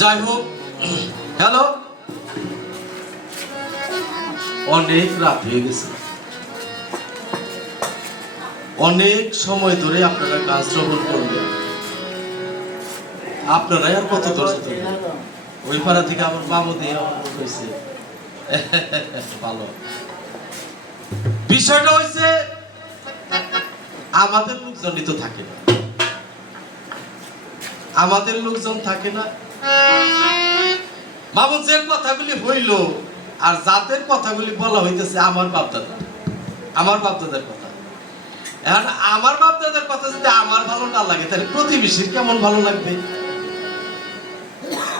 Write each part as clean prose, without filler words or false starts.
যাই হোক, হ্যালো, অনেক রাত হয়ে গেছে, অনেক সময় ধরে আপনারা গান শ্রবণ করবেন। আপনারাই আর কত ধৈর্য ধরবেন? ওই পাড়া থেকে আমার বাবু দিয়ে হয়েছে ভালো। বিষয়টা হয়েছে আমাদের লোকজনই তো থাকে না, আমাদের লোকজন থাকে না। বাবু যে কথাগুলি হইল আর যাদের কথাগুলি বলা হইতেছে আমার বাপদাদা, আমার বাপদাদার কথা। এখন আমার বাপদাদার কথা যদি আমার ভালো না লাগে তাহলে প্রতিবেশীর কেমন ভালো লাগবে?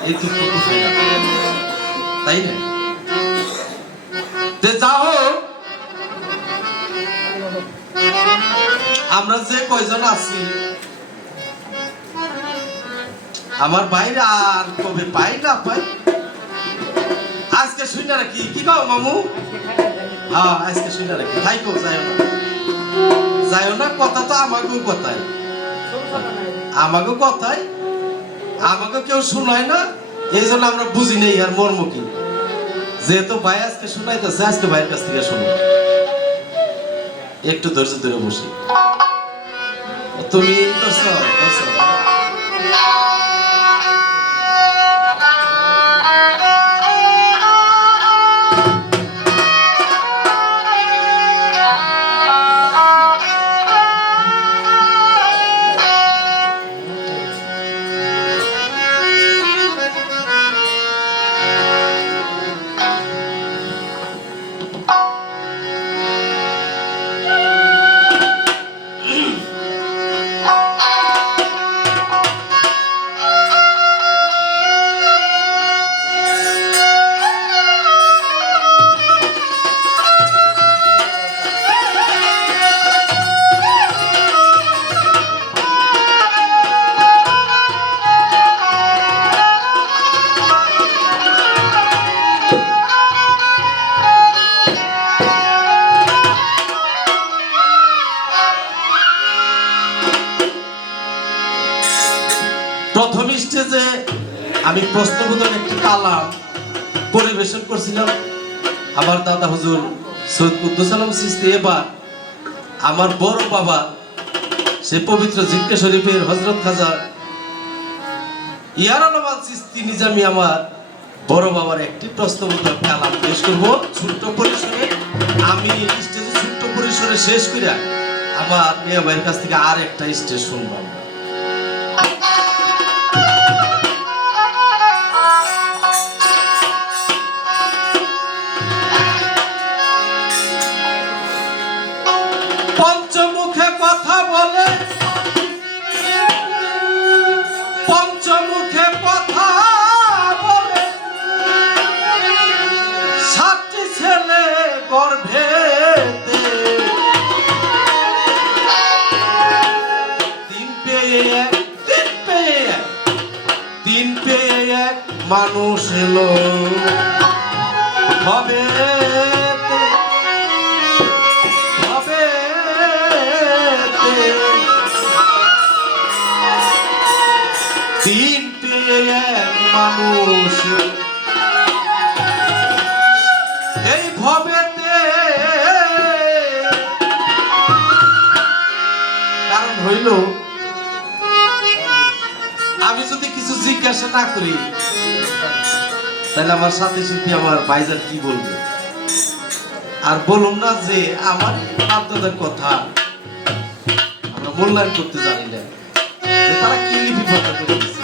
এই তো তাই না? যা হোক, আমরা যে কয়জন আছি, আমার বাইরে আর কবে পাই না পাই, আজকে শুনে রাখি। কি কও মামু? হ্যাঁ, আজকে শুনে রাখি। তাই কো, যাইও না, যাইও না। কথা তো আমাকেও কথাই, আমাকেও কথাই, আমাকে কেউ শোনায় না। এই জন্য আমরা বুঝি নেই আর মর্ম কি। যেহেতু ভাই আজকে শোনাইতেছে, আজকে ভাইয়ের কাছ থেকে শুনো। একটু ধৈর্য ধরে বসি। তুমি করছো করছো প্রথম স্টেজে আমি প্রশ্নবোধক একটি কালাম পরিবেশন করছিলাম। আমার দাদা হুজুর সৈয়দ কুদ্দুস আলম চিশতি এবার আমার বড় বাবা সে পবিত্র জিক্কে শরীফের হযরত খাজা ইয়ার আলম চিশতি নিজামী আমার বড় বাবার একটি প্রশ্নবোধক কালাম পেশ করব ছোট্ট পরিসরে। আমি স্টেজে ছোট্ট পরিসরে শেষ করে আমার মেয়ে ভাইয়ের কাছ থেকে আর একটা স্টেজ শুনবো। পঞ্চমুখে কথা বলে, পঞ্চমুখে কথা বলে, সাতটি ছেলে গর্ভেতে, তিন পেয়ে এক, তিন পেয়ে এক, তিন পেয়ে এক মানুষ এলো হবে। তিন পেয়ে এক মানুষ এই ভবেতে, কারণ হইল আমি যদি কিছু জিজ্ঞাসা না করি তাহলে আমার সাথে শিল্পী আমার ভাইজান কি বলবে। আর বলুন না যে আমার বাপদাদার কথা আমরা মূল্যায়ন করতে জানি না, যে তারা কি লিপিবদ্ধ করে দিয়েছে।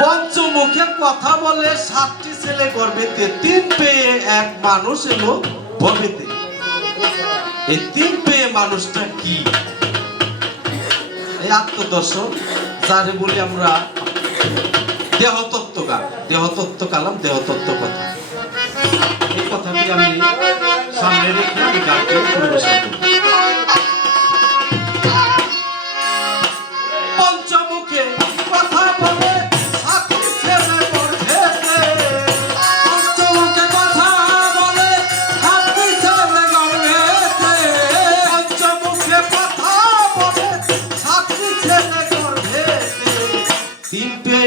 পঞ্চমুখে কথা বলে, সাতটি ছেলে গর্ভেতে, তিন পেয়ে এক মানুষ এলো ভবেতে। এই তিন পেয়ে মানুষটা কি? এই আত্মদর্শন, যারে বলি আমরা দেহতত্ত্ব গান, দেহতত্ত্ব কালাম, দেহতত্ত্ব কথা। এই কথাটি আমি সামনে রেখে আমি গানকে পরিবেশন করি। পঞ্চমুখে কথা বলে, সাতটি ছেলে গর্ভেতে, পঞ্চমুখে কথা বলে, সাতটি ছেলে গর্ভেতে, পঞ্চমুখে কথা বলে, সাতটি ছেলে গর্ভেতে, তিন পেয়ে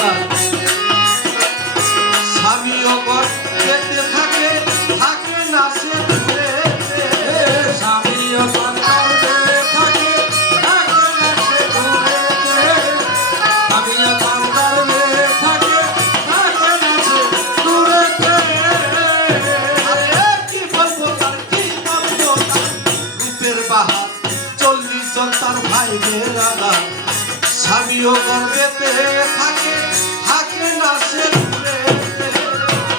রাধা স্বামীও গর্তে থাকে থাকে না সে দূরে স্বামীও গর্তে থাকে থাকে না সে দূরে স্বামীও গর্তে থাকে থাকে না সে দূরে আরে কি বলবো তার রূপের বাহার 40 জন তার ভাই বেরাদা স্বামীও গর্বেতে থাকে থাকে না সে দূরে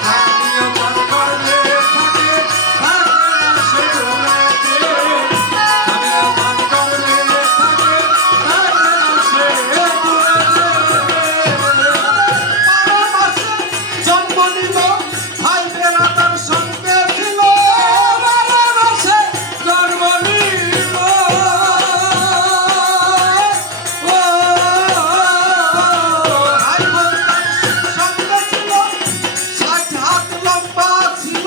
স্বামীও গর্তে থাকে থাকে না সে দূরে স্বামীও গর্তে থাকে থাকে না সে দূরে 12 মাসে জন্ম নিল ভাই বেরাদার সঙ্গে ছিল ভালোবাসে জন্ম নিল ভাই বোনটার সঙ্গে ছিল 60 হাত লম্বা ছিল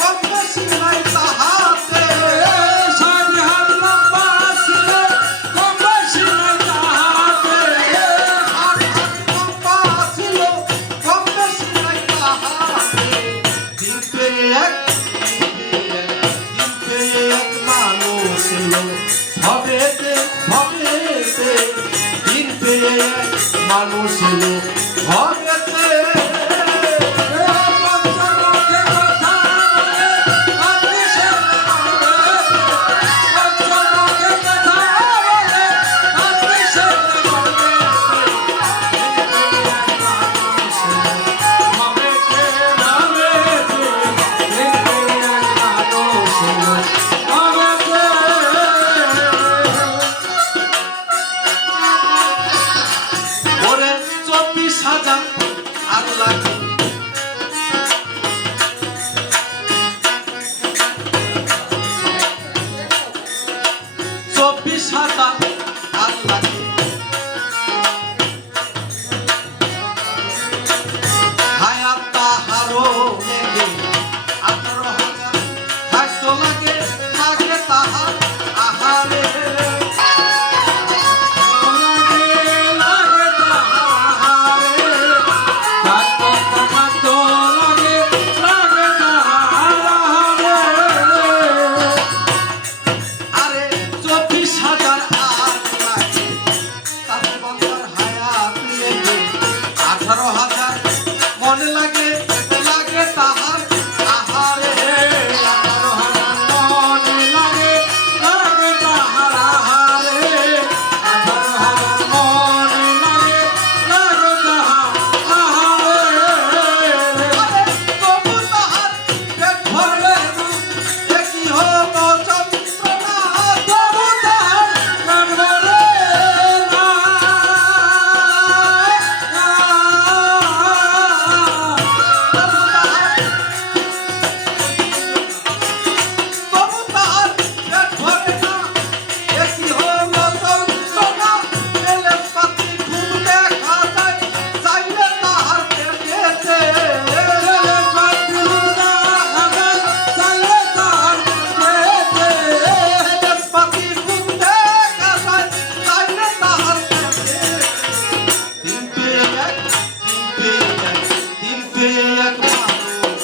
কম বেশি নাই তাহাতে 60 হাত লম্বা ছিল কম বেশি নাই তাহাতে 60 হাত লম্বা ছিল কম বেশি নাই তাহাতে দিন পেয়ে এক মানুষ এলো ভবেতে দিন পেয়ে এক মানুষ এলো ভবেতে পঞ্চমুখে কথা বলে আপনি সেলে পঞ্চমুখে কথা বলে আপনি সেলে ওরে 24,000 আর লাগে চব্বিশ হাজার আর লাগে হায়াত তাহারও লেগে 18,000 থাকতো লাগে লাগে তাহার আহারে আরে 24,000 আর লাগে তাতে বন্ধার হায়াত লেগে 18,000 মনে লাগে লাগে তাহার আহারে আরে তবু তাহার পেট ভরলে এ কি হলো যন্ত্রণা তবু তাহার তবু তাহার তবু তাহার পেট ভরে না এ কি হলো যন্ত্রণা এলে পাতি ঘুম দেখা যায় চাইলে তাহার পেটেতে পাতি ঘুম দেখা যায় চাইলে তাহার পেটেতে দিন পেয়ে এক মানুষ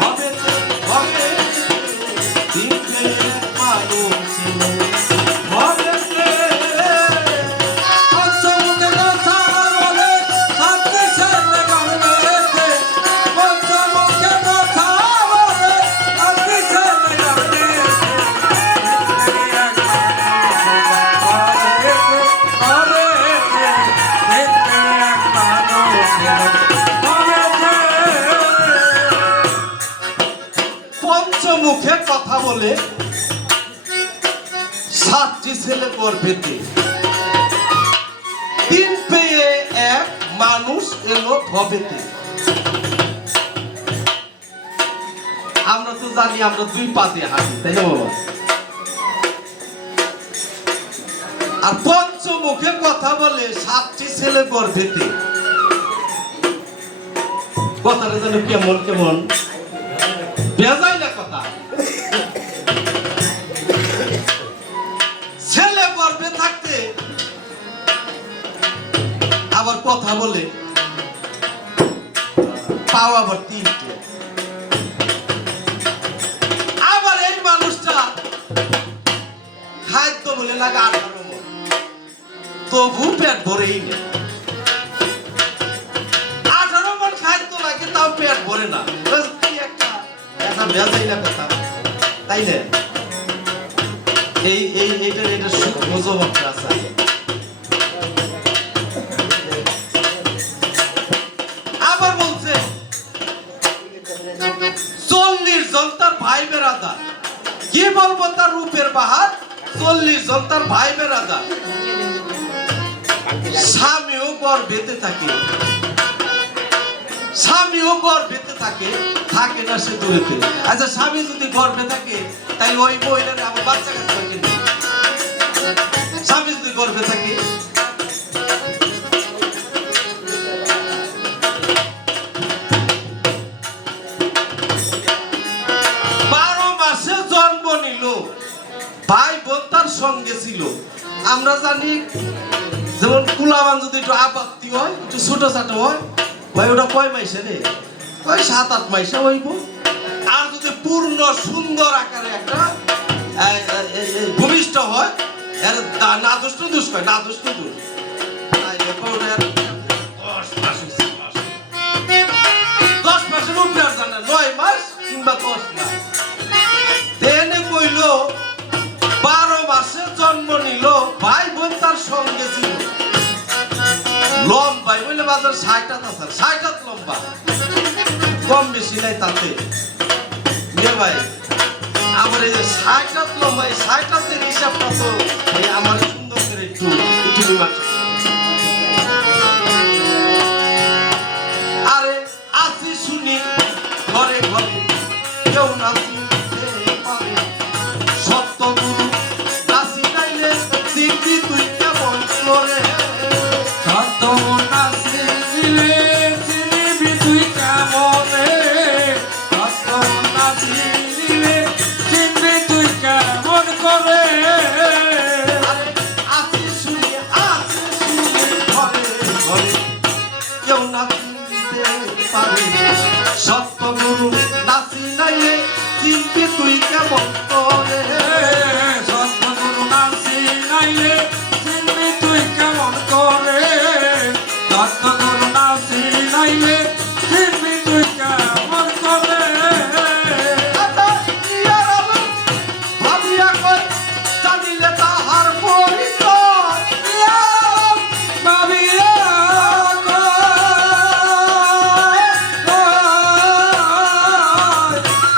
হবে দিন পেয়ে এক মানুষ হবে পঞ্চমুখে কথা বলে আপনি সেলে গর্বেতে পঞ্চমুখে কথা বলে আপনি সেলে গর্বেতে পঞ্চমুখে কথা বলে 7টি ছেলে গর্ভেতে দিন পেয়ে এক মানুষ এলো ভবেতে আমরা তো জানি আমরা 2 পা দিয়ে হাঁটি তাই না বাবা আর পঞ্চমুখে কথা বলে 7টি ছেলে গর্ভেতে কথাটা যেন কেমন কেমন বেজায় না কথা ছেলে গর্ভে থাকতে আবার কথা বলে, পাও আবার 3টে। আবার এই মানুষটা খাদ্য বলে লাগে 18 মণ, তবু পেট ভরেই না। 18 মণ খাদ্য লাগে, তাও পেট ভরে না। কি একটা ভেজাই না কথা, তাই না? এইটা সূক্ষ্ম জবাবটা আছে। আবার বলছে 40 জন তার ভাই বেরাদার, কি বলবো তার রূপের বাহার। 40 জন তার ভাই বেরাদার, স্বামীও গর্ভেতে থাকে, স্বামীও গর্ভেতে থাকে, থাকে না সে দূরেতে। আচ্ছা, স্বামী যদি গর্ভে থাকে তাই ওই মহিলার আমার বাচ্চা কাছে থাকে না। স্বামী যদি গর্ভে থাকে, জন্ম নিল, ভাই বোন তার সঙ্গে ছিল। আমরা জানি যেমন কুলাবান যদি একটু আপত্তি হয়, একটু ছোট ছোট হয়, ভাই ওটা কয় মাসে রে? ওই 7-8 মাসে হইব। আর যদি পূর্ণ সুন্দর আকারে একটা ভূমিষ্ঠ হয়, এর না দুষ্ট দুষ কয়, না দুষ্ট দুষ 10 মাসের উপরে আর জানে 9 মাস কিংবা 10 মাস। তেনে কইল 12 মাসে জন্ম নিল, ভাই বোন তার সঙ্গে ছিল। লম্বাই বলে বাজার 60 আছে, 60 লম্বা, কম বেশি নাই তাতে। ভাই আমার এই যে 60 লম্বা, এই 60 হিসাবটা তো এই আমার সুন্দর করে একটু আরে আসি শুনি ঘরে ঘরে কেউ নাচি পারে, সত্য গুরু নাচি নাইলে চিনবি তুই কেমন করে। সত্য নাচিলে চিনিবি তুই কেমনে, সত্য নাচিলে চিনবি তুই কেমন করে। আসি শুনি ঘরে ঘরে কেউ নাচিতে পারে, সত্য গুরু নাচি নাইলে চিনবি তুই কেমন করে। সত্যগুরু নাচি নাইলে চিনবি তুই কেমন করে, সত্যগুরু নাচি নাইলে চিনবি তুই কেমন করে। ভাবিয়া কই জানিলে তাহার পরিচয়, ভাবিয়া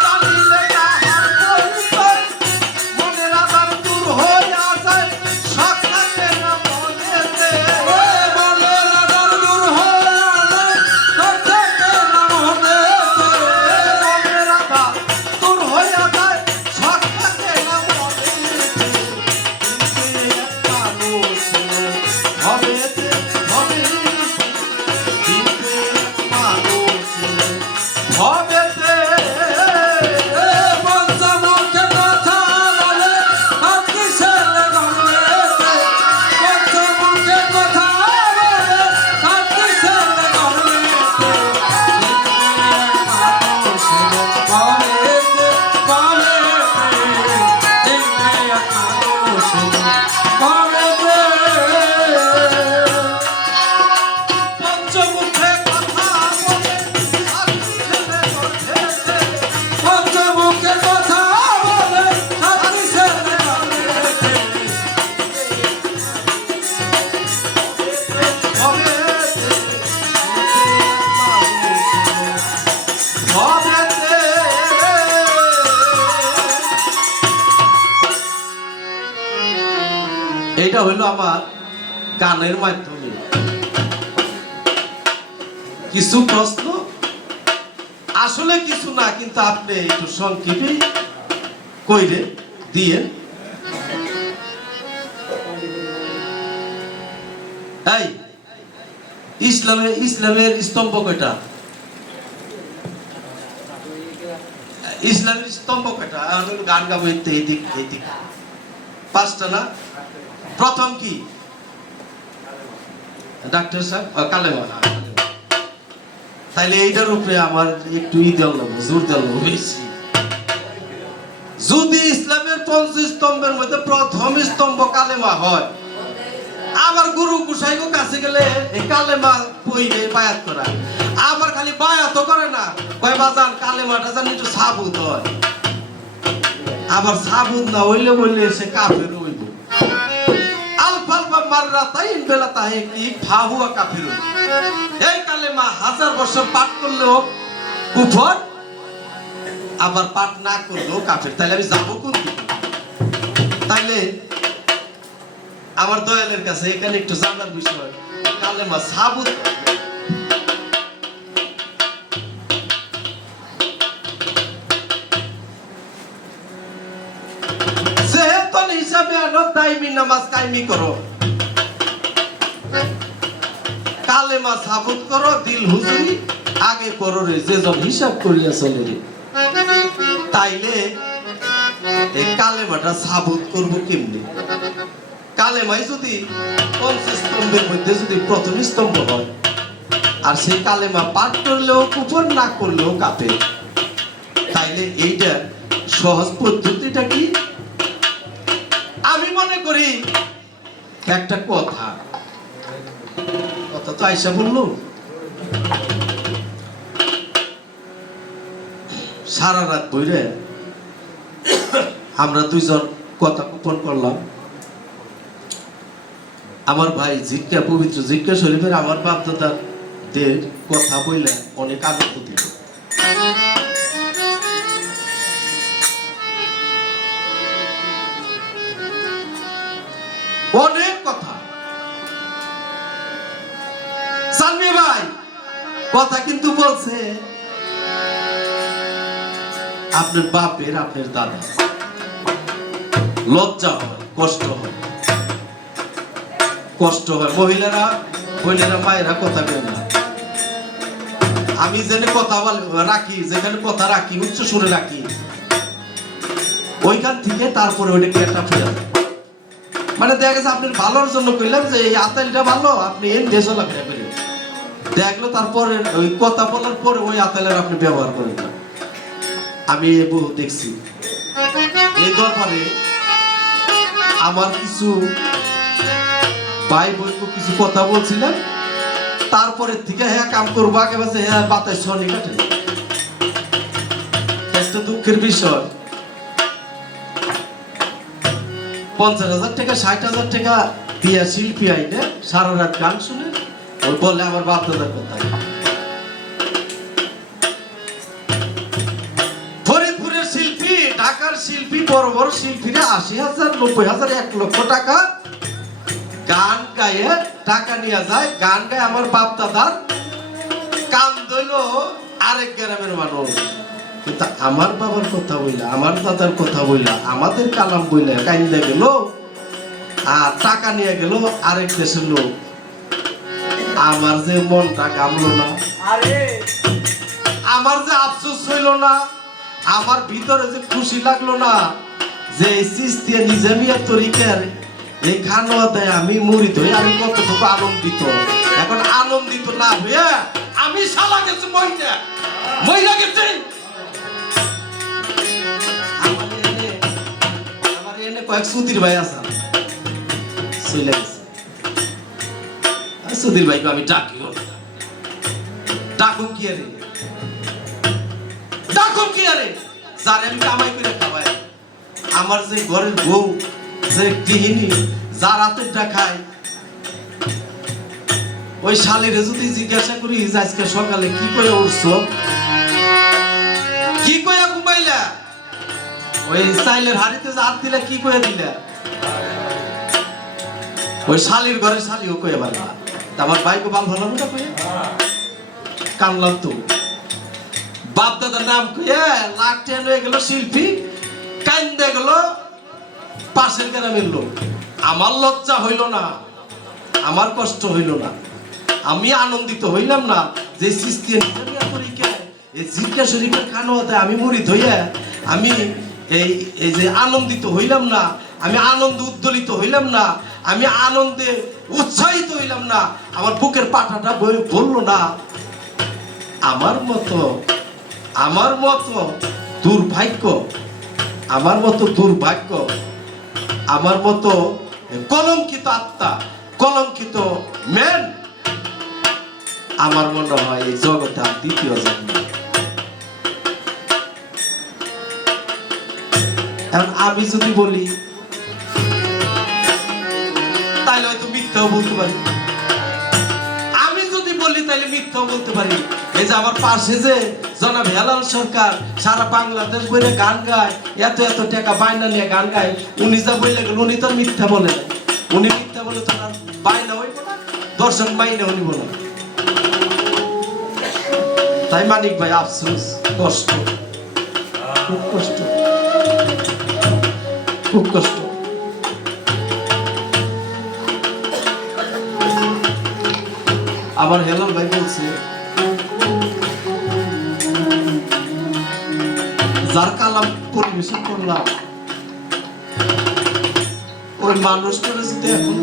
জানিলে তাহার পরিচয়, মনের আধার দূর হইয়া যায়, শখ থাকে না মনেতে। মনের আধার দূর হইয়া যায়, শখ থাকে না মনেতে। মনের আধার দূর হইয়া যায়, শখ থাকে না মনেতে। কিন্তু এক মানুষ হবেতে, পঞ্চমুখে কথা বলে আপনি ছেলে গর্বেতে, পঞ্চমুখে কথা বলে আপনি ছেলে গর্বেতে। মানুষ গর্বেতে পঞ্চমুখে কথা বলে সাথী ছেলে গর্ভেতে। পঞ্চমুখে কথা বলে আপনি ছেলে গর্বেতে। এটা হলো আমার গানের মাধ্যমে কিছু প্রশ্ন, আসলে কিছু না, কিন্তু আপনি একটু সংক্ষেপে কইরে দিয়ে। এই ইসলামের স্তম্ভ কয়টা? ইসলামের স্তম্ভ কয়টা? গান গাবো এদিক 5টা না? প্রথম কি? ডাক্তার সাহেব কালেমা তাইলে এইটার উপরে আমার একটু দেওয়া লাগবো, জোর দেওয়া লাগবো বেশি। যদি ইসলামের ৫ স্তম্ভের মধ্যে প্রথম স্তম্ভ কালেমা হয়, আবার গুরু গোসাইগো কাছে গেলে এই কালেমা পইলে বায়াত করা, আবার খালি বায়াতও করে না, কয় বাজান কালেমাটা জানি একটু সাবুত হয়, আবার সাবুত না হইলে বললে সে কাফের হইব। আলফালফা মাররা তাইন বেলা তাহে কি ফাহুয়া কাফের হইব। এই কালেমা 1000 বছর পাঠ করলেও কুফর, আবার পাঠ না করলেও কাফের। তাইলে আমি যাবো কোন দিকে? তাইলে আমার দয়ালের কাছে এখানে একটু জানার বিষয়, কালেমা সাবুত যেহেতন হিসাবে আনো দাইমি নামাজ কায়েমি করো, কালেমা সাবুত করো, দিল হুজুরি আগে করো রে, যেজন হিসাব করিয়া চলে রে। তাইলে এই কালেমাটা সাবুত করবো কেমনি? কালেমাই যদি ৫ স্তম্ভের মধ্যে যদি প্রথম স্তম্ভ হয়, আর সেই কালেমা পাঠ করলেও কুফর, না করলেও কাফের, তাইলে এইটা সহজ পদ্ধতিটা কি? আমি মনে করি একটা কথা তো আয়সা বললো, সারা রাত বইরে আমরা দুইজন কথা গোপন করলাম। আমার ভাই জিজ্ঞা পবিত্র জিজ্ঞা শরীফের আমার বাপ দাদাদের কথা বইলে অনেক আনন্দ দিল। অনেক কথা সালমি ভাই কথা কিন্তু বলছে আপনার বাপের, আপনার দাদা, লজ্জা হয়, কষ্ট হয়, কষ্ট হয়। মহিলারা মায়েরা কথা কেন না, আমি যেখানে কথা রাখি, যেখানে কথা রাখি উচ্চ সুরে রাখি, ওইখান থেকে তারপরে ওইটাকে একটা ফেরা যায়। মানে দেখা গেছে আপনার ভালোর জন্য কইলাম যে এই আতালটা ভালো, আপনি এন দেশ লাফিয়া করেন, দেখলো তারপরে ওই কথা বলার পরে ওই আতালের আপনি ব্যবহার করেন না। আমি বহু দেখছি এই দরবারে আমার কিছু ভাই বলবো কিছু কথা বলছিলাম, তারপরে থেকে হ্যাঁ কাম করবো, আগে বাজে হ্যাঁ বাতাস শনি কাটে। একটা দুঃখের বিষয়, ৫০,০০০ টাকা ৬০,০০০ টাকা দিয়া শিল্পী আইনে সারা রাত গান শুনে ওই বলে আমার বাপ দাদার কথা। ফরিদপুরের শিল্পী, ঢাকার শিল্পী, বড় বড় শিল্পীরা ৮০,০০০, ৯০,০০০, ১,০০,০০০ টাকা গান গায়ে টাকা নিয়ে যায়, গান গায়ে আমার বাপ দাদার কান দইল আরেক গ্রামের মানুষ। কিন্তু আমার বাবার কথা বইলা, আমার দাদার কথা বইলা, আমাদের কালাম বইলা কাইন্দা গেল আর টাকা নিয়ে গেল আরেক দেশের লোক। আমার যে মনটা কামলো না, আমার যে আফসোস হইল না, আমার ভিতরে যে খুশি লাগলো না যে সিস্তিয়া নিজামিয়া তরিকার এই খানোয়া দেয় আমি মুড়িদ হই, আমি কতটুকু আনন্দিত। এখন আনন্দিত না হয়ে আমি শালা গেছি মইরা গেছি। আমার এনে কয়েক সুধীর ভাই আছে, চলে গেছে। সুধীর ভাইকে আমি ডাকিও, ডাকুম কি আরে, ডাকুম কি আরে, যার আমি কামাই করে খাওয়াই। আমার যে ঘরের বউ, যে গৃহিণী, যার হাতের খায়, ওই শালিরে যদি জিজ্ঞাসা করি আজকে সকালে কি করে উঠছো, কি কইয়া ঘুমাইলা, ওই চাইলের হাড়িতে হাত দিলে কি কইয়া দিলা, ওই শালির ঘরে শালিও কইয়া পারলা। আমার ভাইকে বাল ভালো না কইয়া কানলাম তো। বাপ দাদার নাম কইয়া লাখ টেন হয়ে গেল শিল্পী, কান্দে গেল পাশের গ্রামের লোক। আমার লজ্জা হইল না, আমার কষ্ট হইল না, আমি আনন্দিত হইলাম না যে সিস্তিয়া নিজামিয়া তরিকায় এই জিজ্ঞা শরীফের খানোয়াতে আমি মুরিদ হইয়া আমি এই যে আনন্দিত হইলাম না, আমি আনন্দ উদ্দোলিত হইলাম না, আমি আনন্দে উৎসাহিত হইলাম না, আমার বুকের পাটাটা বললো না আমার মতো দুর্ভাগ্য, আমার মতো দুর্ভাগ্য, আমার মতো কলঙ্কিত আত্মা, কলঙ্কিত ম্যান আমার মনে হয় এই জগতে আর দ্বিতীয় জন্ম। এখন আমি যদি বলি তাহলে হয়তো মিথ্যাও বলতে পারি, আমি যদি বলি তাহলে মিথ্যাও বলতে পারি। এই যে আমার পাশে যে জনাব হেলাল সরকার সারা বাংলাদেশ বইলে গান গায়, এত এত টাকা বায়না নিয়ে গান গায়, উনি যা বললে গেল উনি তো মিথ্যা বলে না, উনি মিথ্যা বলে তো আর বায়না হইব না, দর্শন বাইনা উনি বলে। তাই মানিক ভাই আফসোস, কষ্ট, খুব কষ্ট, খুব কষ্ট। আবার হেলাল ভাই বলছে যার কালাম পরিবেশন করলাম ওই মানুষটার যদি এখন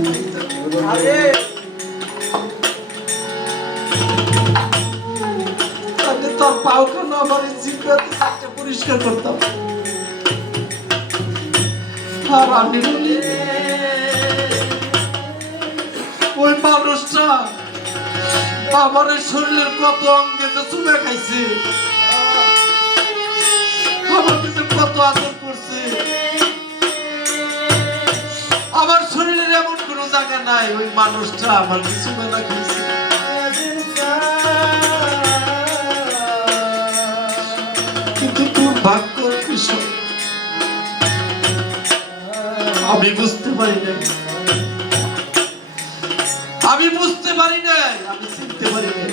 তাকে তার পাওখানা আমার জিব্বাতে হাতটা পরিষ্কার করতাম। আর আমি বলি ওই মানুষটা আমার শরীরের কত অঙ্গে তো চুমে খাইছে, আমার কাছে কত আদর করছে, আমার শরীরের এমন কোন জায়গা নাই ওই মানুষটা আমার কিছু বেলা খাইছে। কিন্তু দুর্ভাগ্যের বিষয় আমি বুঝতে পারি না, আমি বুঝতে পারি না, আমি চিনতে পারি না।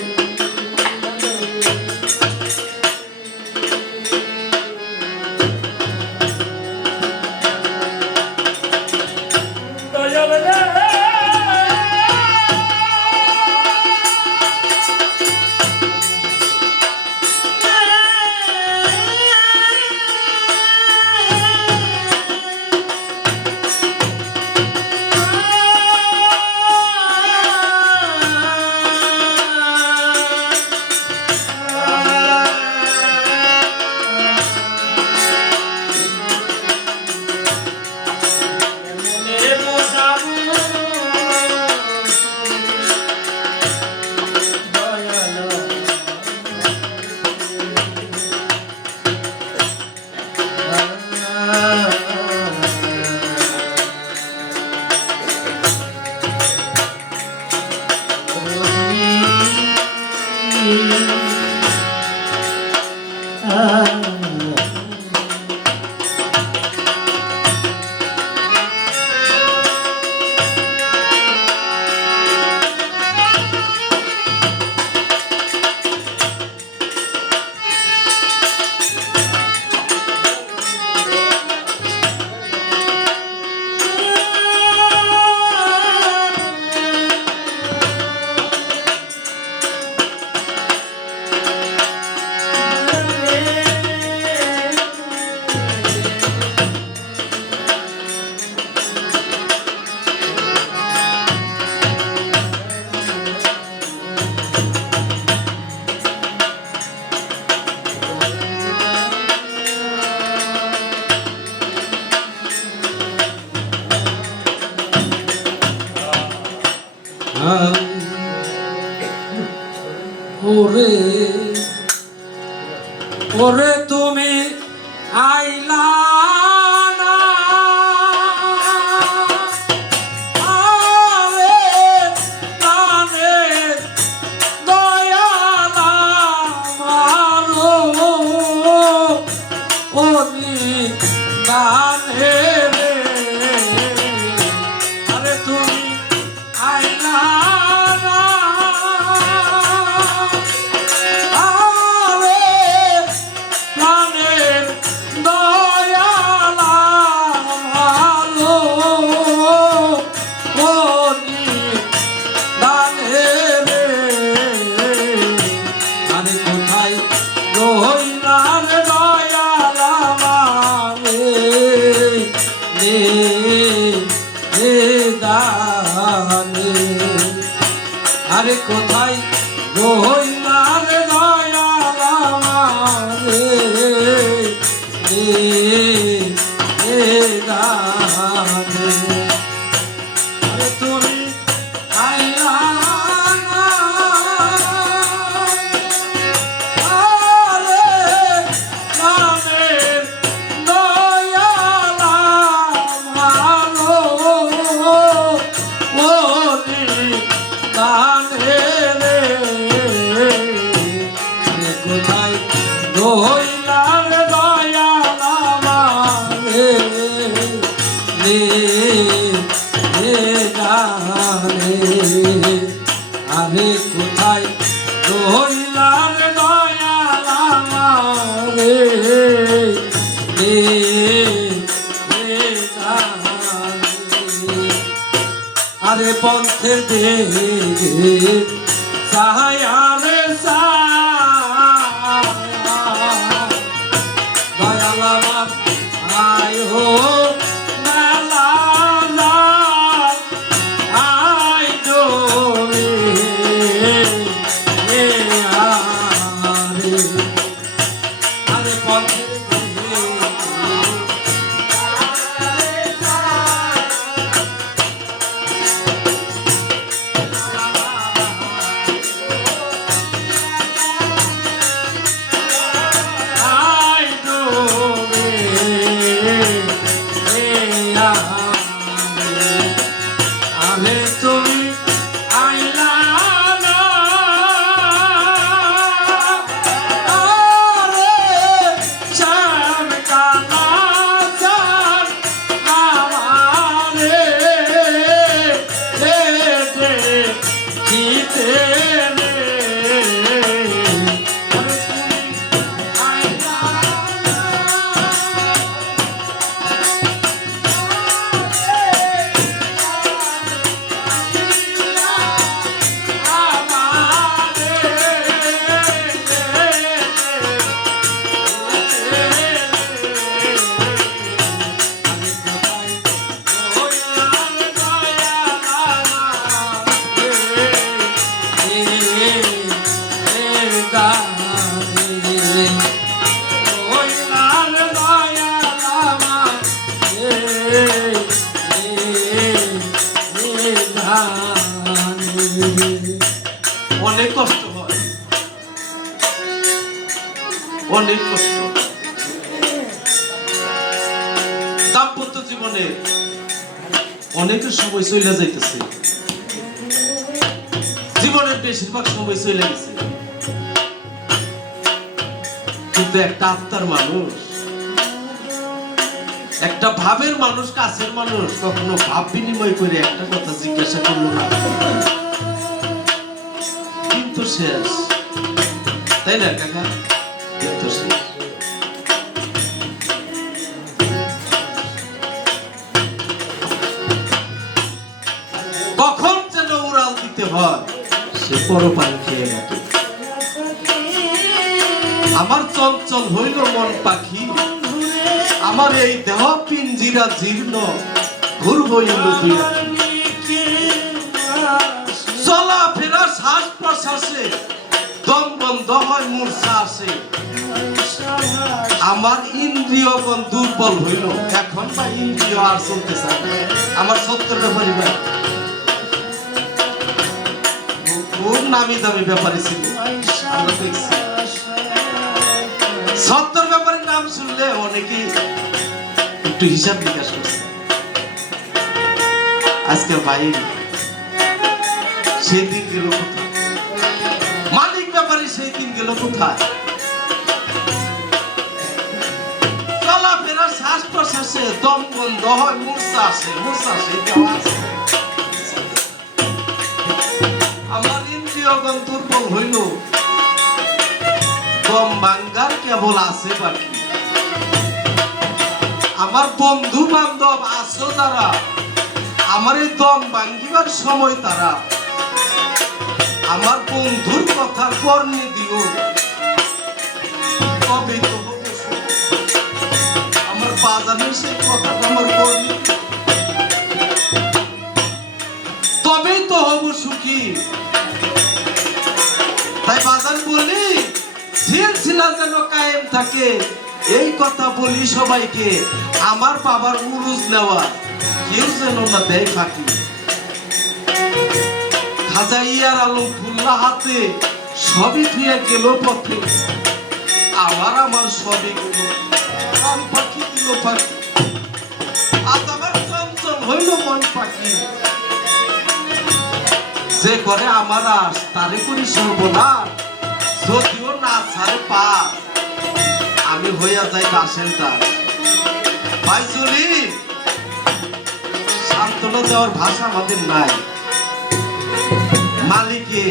ওরে ওরে তুমি আইলা না, আরে প্রাণের দয়াল আমারো ওনি দানে রে, আরে তুমি আইলা দয়া রহিলার দয়াল আমার রে আরে পন্থের দেহে সাহায়ারে দয়াল আমার আয় হো মেলা আয় জোরে আরে পন্থের অনেক কষ্ট হয়, অনেক কষ্ট। দাম্পত্য জীবনে অনেকের সময় চলে যাইতেছে, জীবনের বেশিরভাগ সময় চলে গেছে, কিন্তু একটা আত্মার মানুষ, একটা ভাবের মানুষ, কাছের মানুষ কখনো ভাব বিনিময় করে একটা কথা জিজ্ঞাসা করলো না, কিন্তু শেষ, তাই না কাকা? কিন্তু শেষ। কখন যেন উড়াল দিতে হয় সে পরপান খেয়ে গেল। আমার চঞ্চল হইল মন পাখি, আমার এই দেহ পিঞ্জিরা জীর্ণ, ঘুর হইল চলা ফেরা শ্বাস প্রশ্বাসে দম বন্ধ হয়, মূর্ছা আসে, আমার ইন্দ্রিয়গণ দুর্বল হইল, এখন বা ইন্দ্রিয় আর চলতে চায় না। আমার সত্যের ব্যাপারী ভাই খুব নামি দামি ব্যাপারী ছিল, আমরা দেখছি। সত্যের ব্যাপারে নাম শুনলে অনেকেই একটু হিসাব নিকাশ করছে। আজকে ভাই সেই দিন গেল কোথায়? মালিক ব্যাপারে সেই দিন গেল কোথায়? চলাফেরা শ্বাস প্রশ্বাসে দম বন্ধ হয়, মূর্ছা আসে, আমার ইন্দ্রিয়গণ দুর্বল হইল, দম ভাঙ্গার কেবল আছে বাকি। আমার বন্ধু বান্ধব আছো তারা, আমার এই দম ভাঙ্গিবার সময় তারা, আমার বন্ধুর কথার কর্ণে দিও, তবে তো হবে সুখ। আমার বাজানের সেই কথাটা আমার কর্ণে, তবেই তো হব সুখী। তাই বাজান বলি, সিলসিলা যেন কায়েম থাকে, এই কথা বলি সবাইকে। আমার বাবার উরুজ নেওয়া কেউ যেন না দেয় ফাঁকি। খাজা ইয়ার আলম ফুল্লা হাতে সবই ফিরে গেল পথে, আমার সবই গেল পাখি দিল পাখি। আজ আমার চঞ্চল হইল মন পাখি, যে করে আমার আস তারে করি সর্বনাশ। যদিও না ছাড়ে পাস, আমি হইয়া যাই দাসের দাস। ভাই চলি, সান্ত্বনা দেওয়ার ভাষা আমাদের নাই। মালিকে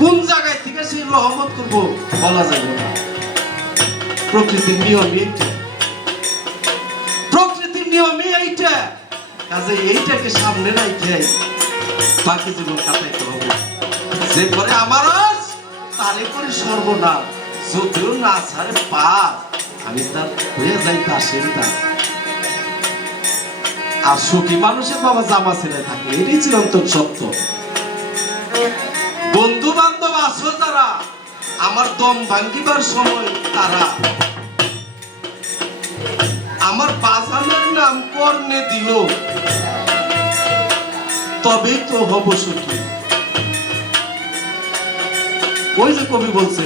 কোন জায়গায় থেকে সে রহমত করবো বলা যাবে না। প্রকৃতির নিয়ম এইটা, প্রকৃতির নিয়মই এইটা। কাজে এইটাকে সামনে রাখে বাকি জীবন কাটাইতে হবে। যে করে আমার আজ তারে করে সর্বনাশ, যদিও না ছাড়ে পাপ, আমি তার হয়ে যাই তার চিন্তা। আর সুখী মানুষের বাবা জামা ছেলে থাকে, এটাই চিরন্তন সত্য। বন্ধু বান্ধব আছো যারা, আমার দম ভাঙ্গিবার সময় তারা আমার বাজানের নাম কর্ণে দিল, তবেই তো হব সুখী। ওই যে কবি বলছে,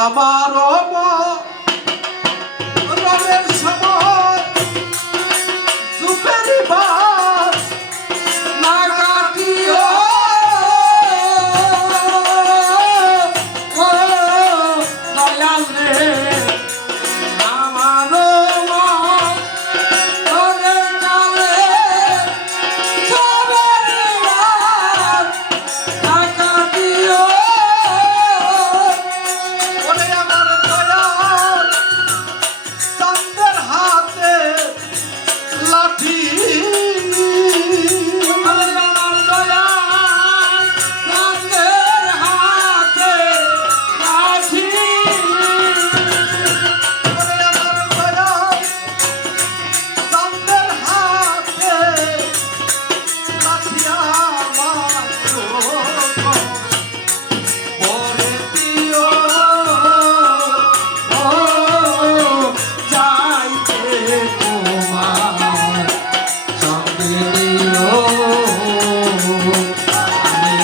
আমার রঙের সময় সুপেরি বাস না কাটিও ও দয়াল রে, আমারও মন তোদের কালে সবেরি রাত না কাটিও। ওরে আমার দয়াল চাঁদের হাতে লাঠি, আমার দয়াল চাঁদের হাতে লাঠি, ওরে আমার দয়াল চাঁদের হাতে লাঠি আমার পরে দিও। ও যাইতে তোমার সঙ্গে নিও, আমি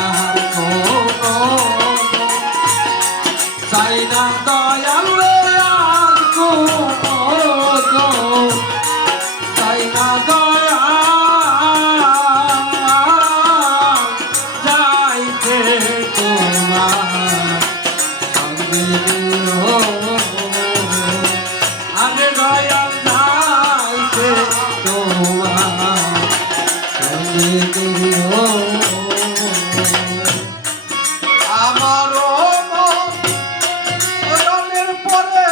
আর কোনো চাই না দয়াল রে, আর কোনো চাই না দয়াল, যাইতে তোমার সঙ্গে নিও, আরে দয়াল যাইতে তোমার সঙ্গে নিও। আমারও মরণের পরে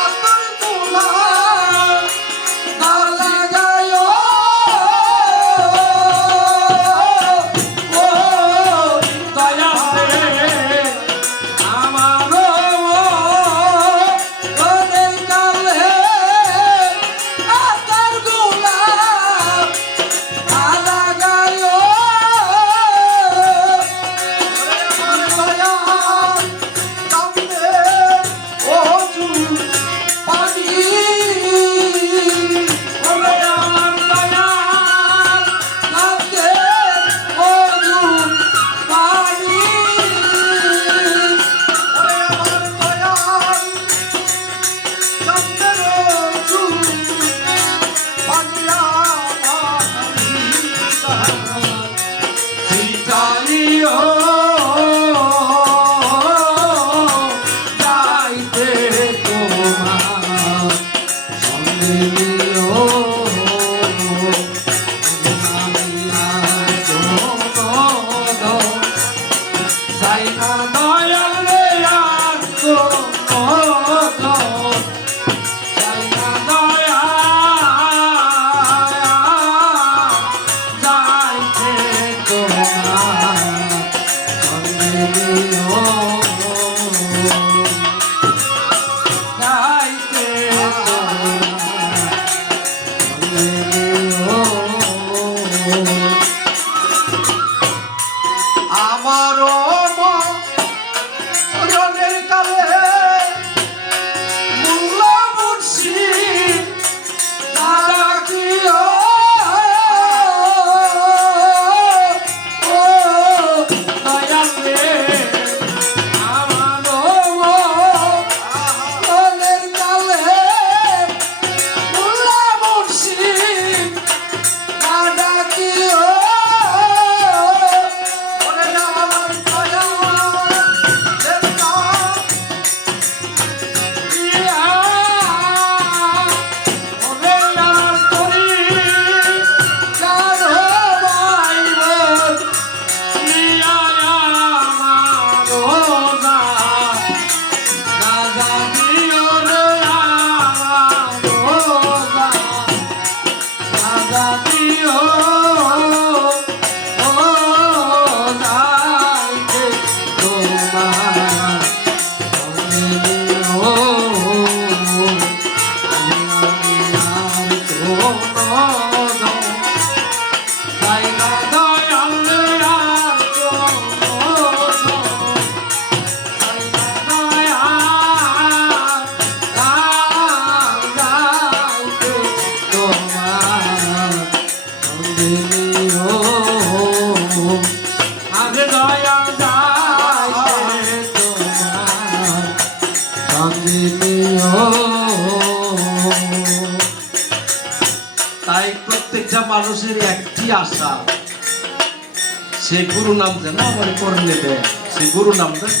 আতর গোলাপ না লাগায়ো ও দয়াল রে, আমারও তোদের কালে আতর গোলাপ না লাগায়ো। দয়াল চাঁদে অজু পানি ওরে আমার দয়াল কাঁদে অজুর পানি, ওরে আমার দয়াল চাঁদের অজু পানিয়া সিটালিও যাইতে তোমার সঙ্গে নিও, আমি আর কোনো চাই না দয়াল রে, আর কোনো চাই না দয়াল, যাইতে তোমার সঙ্গে নিও, যাইতে তোমার সঙ্গে নিও। আমারও মরণের কালে মুল্লা মুর্শিদ না ডাকিও ও দয়াল রে, আমারও মনের কালে মুল্লা মুর্শিদ না ডাকিও। ওরে আমার দয়াল মানুষের একটি আশা, সে গুরু নাম যেন আমার করলে দেয়, সে গুরু নাম দেয়।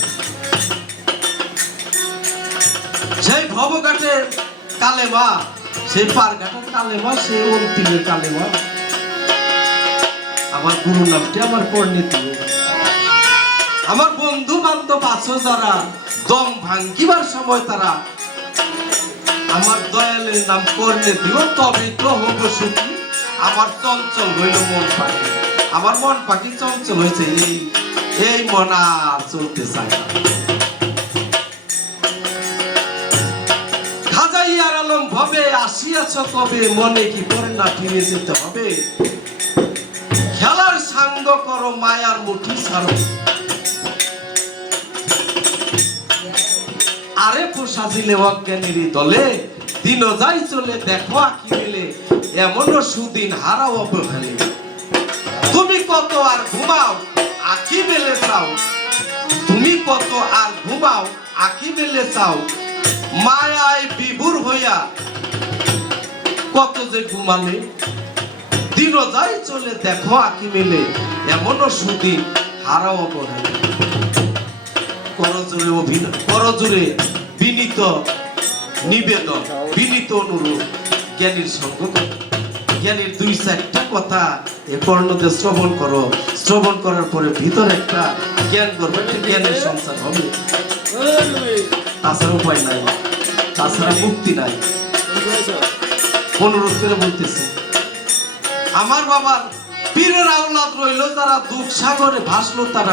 সেই ভবঘাটের কালেমা, সেই পারঘাটের কালেমা, সেই অন্তিমের কালেমা, আমার গুরু নামটি আমার পরিণতি। আমার বন্ধু বান্ধব আছো যারা, দম ভাঙ্গিবার সময় তারা আমার দয়ালের নাম করলে দিও, তবে তো হব সুখী। আমার চঞ্চল হইল মন পাখি, আমার মন পাখি চঞ্চল হয়েছে, এই মন আর চলতে চায় না। খাজা ইয়ার আলম ভবে আসিয়াছ কবে, মনে কি পরে না ফিরে যেতে হবে। খেলার সাঙ্গ করো মায়ার মুঠি ছাড়ো, আরে সাজিলে অজ্ঞানীর দলে, দিন যাই চলে দেখো আঁকি মেলে, এমনও সুদিন হারাও অবহেলে। তুমি কত আর ঘুমাও আঁকি মেলে চাও, তুমি কত আর ঘুমাও আঁকি মেলে চাও, মায়ায় বিভোর হইয়া কত যে ঘুমালে। দিন যাই চলে দেখো আঁকি মেলে, এমনও সুদিন হারাও অবহেলে। করজোরে অভিনয়, করজোরে বিনীত নিবেদন, বিনীত অনুরোধ, জ্ঞানীর সঙ্গ করো। জ্ঞানীর দুই চারটা কথা এ কর্ণতে শ্রবণ করো, শ্রবণ করার পরে ভিতরে একটা জ্ঞান করবে, একটা জ্ঞানের সঞ্চার হবে। তাছাড়া উপায় নাই, তাছাড়া মুক্তি নাই। অনুরোধ করে বলতেছি, আমার বাবার পীরের আওলাদ রইল যারা দুঃখ সাগরে ভাসলো তারা